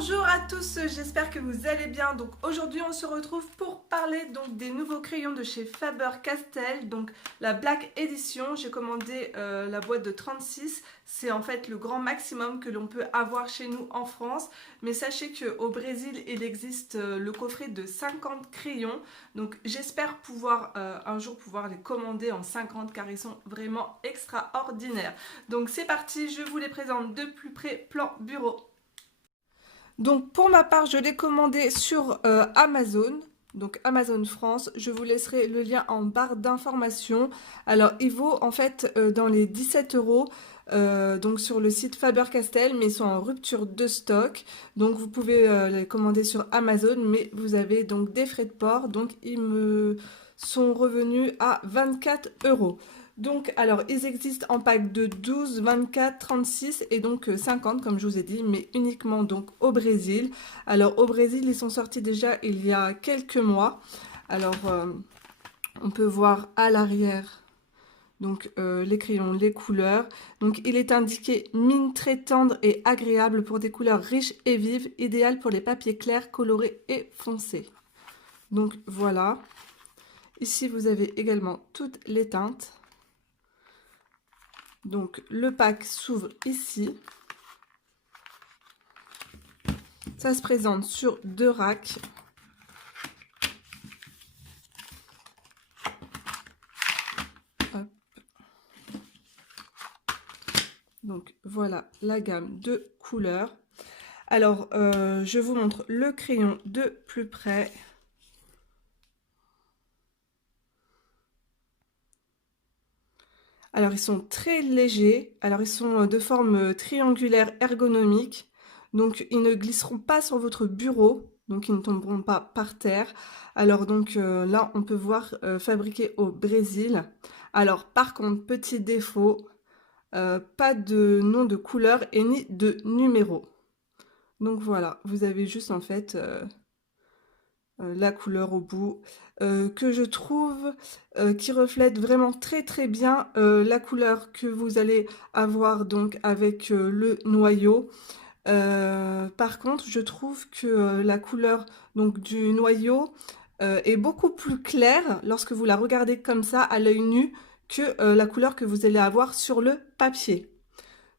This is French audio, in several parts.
Bonjour à tous, j'espère que vous allez bien. Donc aujourd'hui on se retrouve pour parler donc des nouveaux crayons de chez Faber-Castell, donc la Black Edition. J'ai commandé la boîte de 36, c'est en fait le grand maximum que l'on peut avoir chez nous en France. Mais sachez qu'au Brésil il existe le coffret de 50 crayons, donc j'espère pouvoir un jour pouvoir les commander en 50 car ils sont vraiment extraordinaires. Donc c'est parti, je vous les présente de plus près, plan bureau. Donc pour ma part, je l'ai commandé sur Amazon, donc Amazon France. Je vous laisserai le lien en barre d'information. Alors il vaut en fait dans les 17 euros, donc sur le site Faber-Castell, mais ils sont en rupture de stock. Donc vous pouvez les commander sur Amazon, mais vous avez donc des frais de port, donc ils me sont revenus à 24 euros. Donc, alors, ils existent en pack de 12, 24, 36 et donc 50, comme je vous ai dit, mais uniquement donc au Brésil. Alors, au Brésil, ils sont sortis déjà il y a quelques mois. Alors, on peut voir à l'arrière, donc les crayons, les couleurs. Donc, il est indiqué mine très tendre et agréable pour des couleurs riches et vives, idéal pour les papiers clairs, colorés et foncés. Donc, voilà. Ici, vous avez également toutes les teintes. Donc le pack s'ouvre ici. Ça se présente sur 2 racks. Hop. Donc voilà la gamme de couleurs. Alors je vous montre le crayon de plus près. Alors ils sont très légers. Alors ils sont de forme triangulaire ergonomique. Donc ils ne glisseront pas sur votre bureau. Donc ils ne tomberont pas par terre. Alors donc là on peut voir fabriqué au Brésil. Alors par contre petit défaut, pas de nom de couleur et ni de numéro. Donc voilà, vous avez juste en fait la couleur au bout, que je trouve qui reflète vraiment très bien la couleur que vous allez avoir donc avec le noyau. Par contre, je trouve que la couleur donc du noyau est beaucoup plus claire lorsque vous la regardez comme ça à l'œil nu que la couleur que vous allez avoir sur le papier.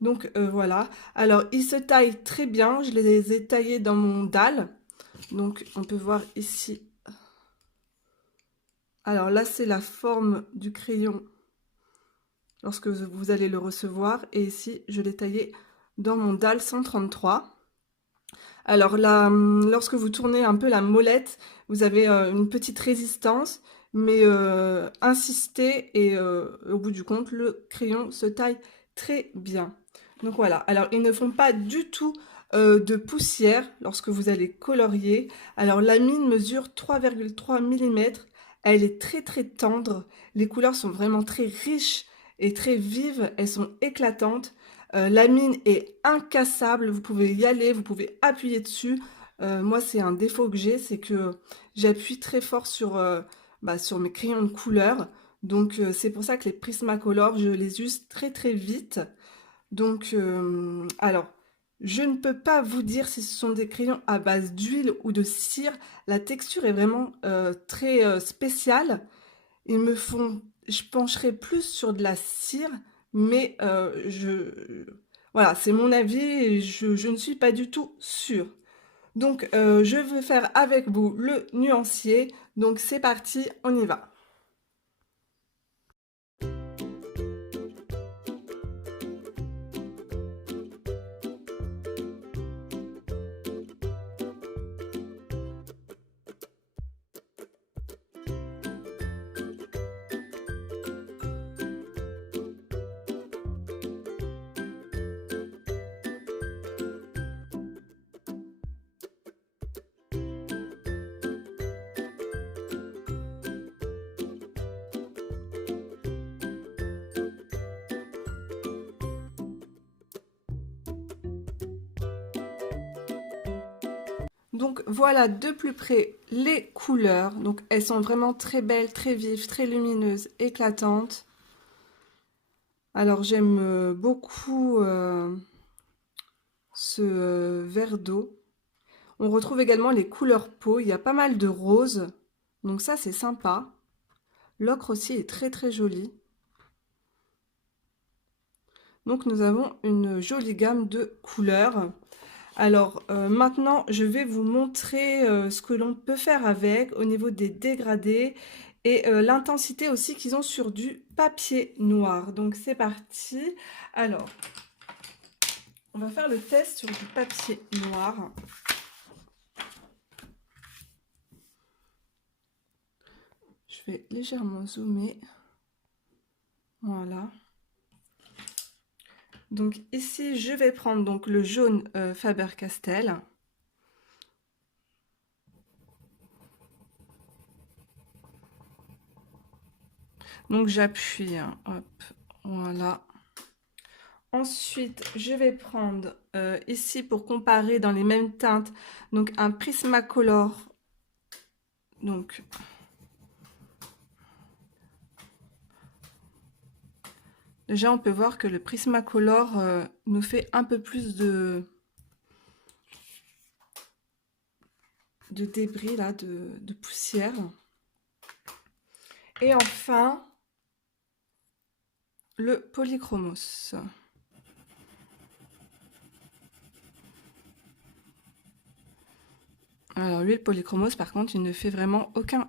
Donc voilà. Alors, ils se taillent très bien. Je les ai taillés dans mon dalle. Donc, on peut voir ici. Alors là, c'est la forme du crayon lorsque vous allez le recevoir. Et ici, je l'ai taillé dans mon dalle 133. Alors là, lorsque vous tournez un peu la molette, vous avez une petite résistance, mais insistez et au bout du compte, le crayon se taille très bien. Donc voilà, alors ils ne font pas du tout de poussière lorsque vous allez colorier. Alors la mine mesure 3,3 mm, elle est très tendre, les couleurs sont vraiment très riches et très vives, elles sont éclatantes. La mine est incassable, vous pouvez y aller, vous pouvez appuyer dessus. Moi, c'est un défaut que j'ai, c'est que j'appuie très fort sur mes crayons de couleur. Donc, c'est pour ça que les Prismacolor, je les use très vite. Donc, alors, je ne peux pas vous dire si ce sont des crayons à base d'huile ou de cire. La texture est vraiment très spéciale. Je pencherai plus sur de la cire, mais voilà, c'est mon avis et je ne suis pas du tout sûre. Donc, je vais faire avec vous le nuancier. Donc, c'est parti, on y va. Donc voilà de plus près les couleurs. Donc elles sont vraiment très belles, très vives, très lumineuses, éclatantes. Alors j'aime beaucoup ce vert d'eau. On retrouve également les couleurs peau, il y a pas mal de roses, donc ça c'est sympa. L'ocre aussi est très très jolie. Donc nous avons une jolie gamme de couleurs. Alors maintenant je vais vous montrer ce que l'on peut faire avec au niveau des dégradés et l'intensité aussi qu'ils ont sur du papier noir. Donc c'est parti. Alors on va faire le test sur du papier noir. Je vais légèrement zoomer. Voilà. Donc ici, je vais prendre donc le jaune Faber-Castell. Donc j'appuie, hein, hop, voilà. Ensuite, je vais prendre ici pour comparer dans les mêmes teintes, donc un Prismacolor. Donc déjà, on peut voir que le Prismacolor nous fait un peu plus de débris, là, de poussière. Et enfin, le Polychromos. Alors lui, le Polychromos, par contre, il ne fait vraiment aucun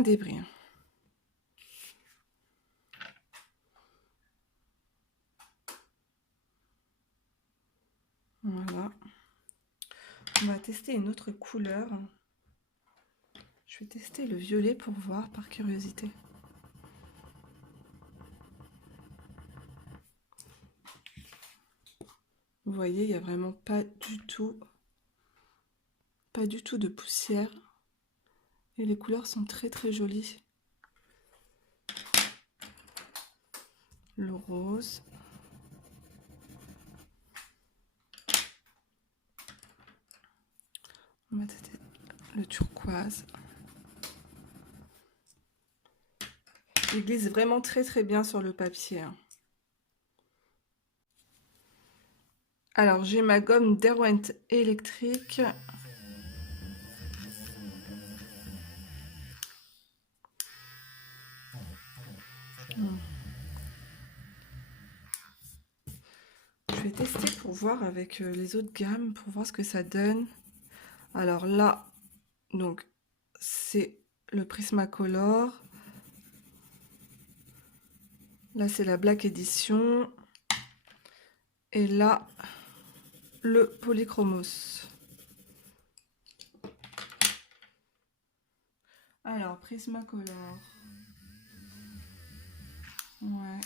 débris. Voilà. On va tester une autre couleur. Je vais tester le violet pour voir par curiosité. Vous voyez, il n'y a vraiment pas du tout de poussière. Et les couleurs sont très très jolies. Le rose. On va tester le turquoise. Il glisse vraiment très très bien sur le papier. Alors j'ai ma gomme Derwent électrique. Je vais tester pour voir avec les autres gammes, pour voir ce que ça donne. Alors là, donc c'est le Prismacolor. Là c'est la Black Edition. Et là, le Polychromos. Alors, Prismacolor. Ouais.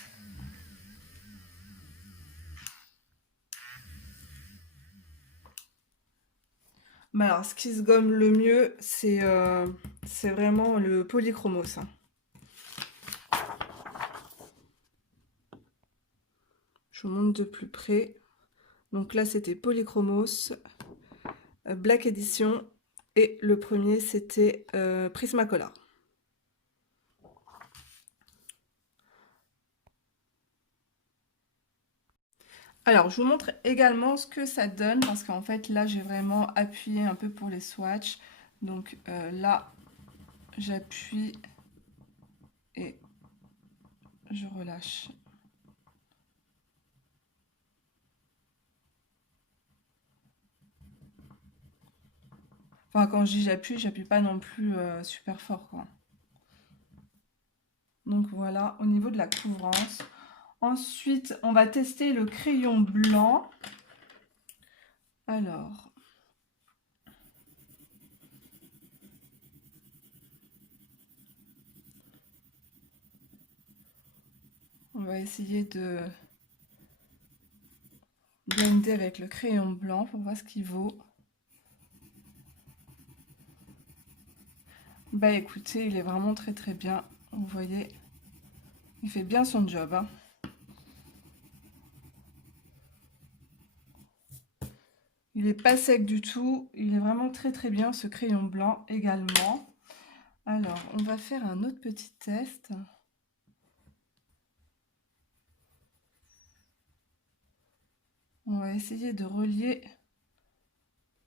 Bah alors, ce qui se gomme le mieux, c'est vraiment le Polychromos. Hein. Je vous montre de plus près. Donc là, c'était Polychromos, Black Edition. Et le premier, c'était Prismacolor. Alors, je vous montre également ce que ça donne, parce qu'en fait, là, j'ai vraiment appuyé un peu pour les swatchs. Donc là, j'appuie et je relâche. Enfin, quand je dis j'appuie pas non plus super fort, quoi. Donc voilà, au niveau de la couvrance. Ensuite, on va tester le crayon blanc. Alors, on va essayer de blender avec le crayon blanc pour voir ce qu'il vaut. Bah écoutez, il est vraiment très très bien. Vous voyez, il fait bien son job. Hein. Il n'est pas sec du tout. Il est vraiment très très bien ce crayon blanc également. Alors, on va faire un autre petit test. On va essayer de relier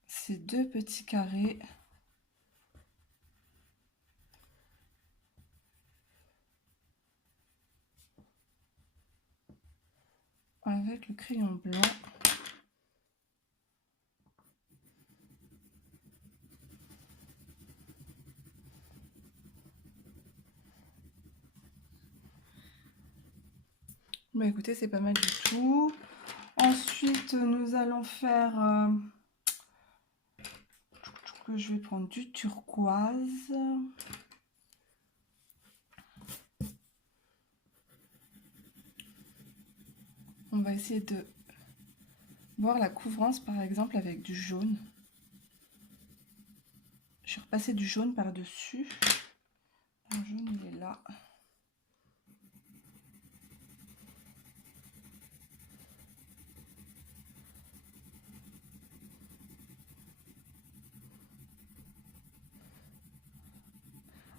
ces deux petits carrés. Avec le crayon blanc. Bah écoutez, c'est pas mal du tout. Ensuite, nous allons faire... je vais prendre du turquoise. On va essayer de voir la couvrance, par exemple, avec du jaune. Je vais repasser du jaune par-dessus. Le jaune, il est là.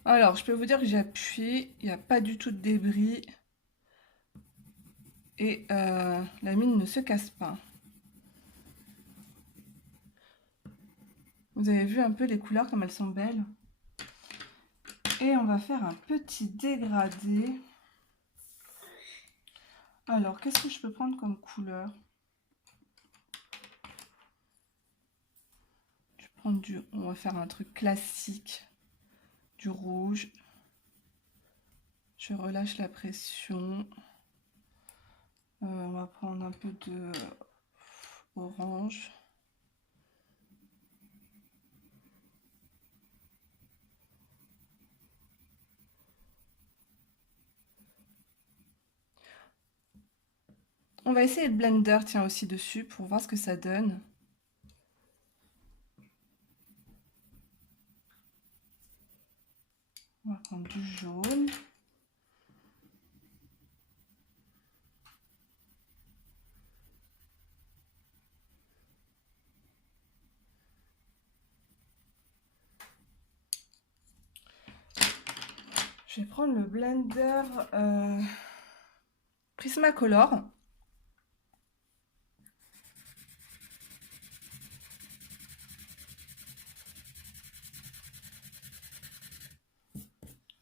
Alors, je peux vous dire que j'appuie, il n'y a pas du tout de débris. Et la mine ne se casse pas. Vous avez vu un peu les couleurs comme elles sont belles. Et on va faire un petit dégradé. Alors, qu'est-ce que je peux prendre comme couleur? Je vais prendre on va faire un truc classique. Du rouge. Je relâche la pression. On va prendre un peu de orange. On va essayer le blender, tiens, aussi dessus pour voir ce que ça donne. On va prendre du jaune. Je vais prendre le blender Prismacolor.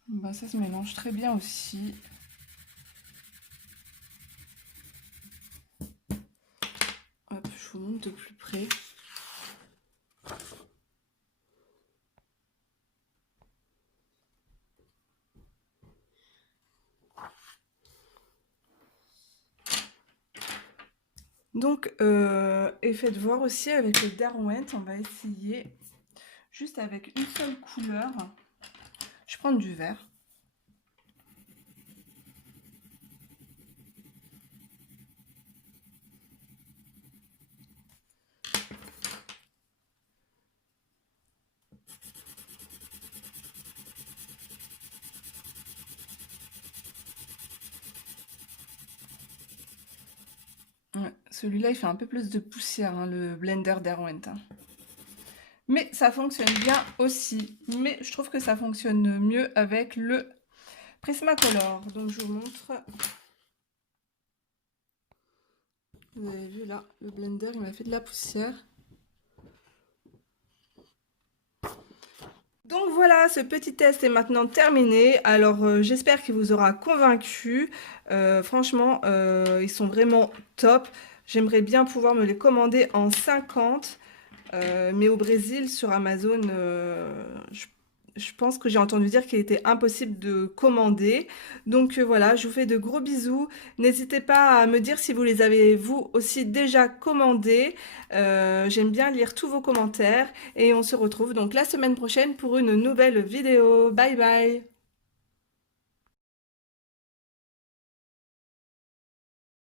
Bah, ça se mélange très bien aussi. Hop, je vous montre de plus près. Donc, et faites voir aussi avec le Derwent, on va essayer juste avec une seule couleur. Je prends du vert. Ouais, celui-là, il fait un peu plus de poussière, hein, le blender Derwent. Hein. Mais ça fonctionne bien aussi. Mais je trouve que ça fonctionne mieux avec le Prismacolor. Donc, je vous montre. Vous avez vu là, le blender, il m'a fait de la poussière. Donc voilà, ce petit test est maintenant terminé. Alors j'espère qu'il vous aura convaincu. Franchement, ils sont vraiment top. J'aimerais bien pouvoir me les commander en 50. Mais au Brésil, sur Amazon, je pense que j'ai entendu dire qu'il était impossible de commander. Donc voilà, je vous fais de gros bisous. N'hésitez pas à me dire si vous les avez vous aussi déjà commandés. J'aime bien lire tous vos commentaires. Et on se retrouve donc la semaine prochaine pour une nouvelle vidéo. Bye bye!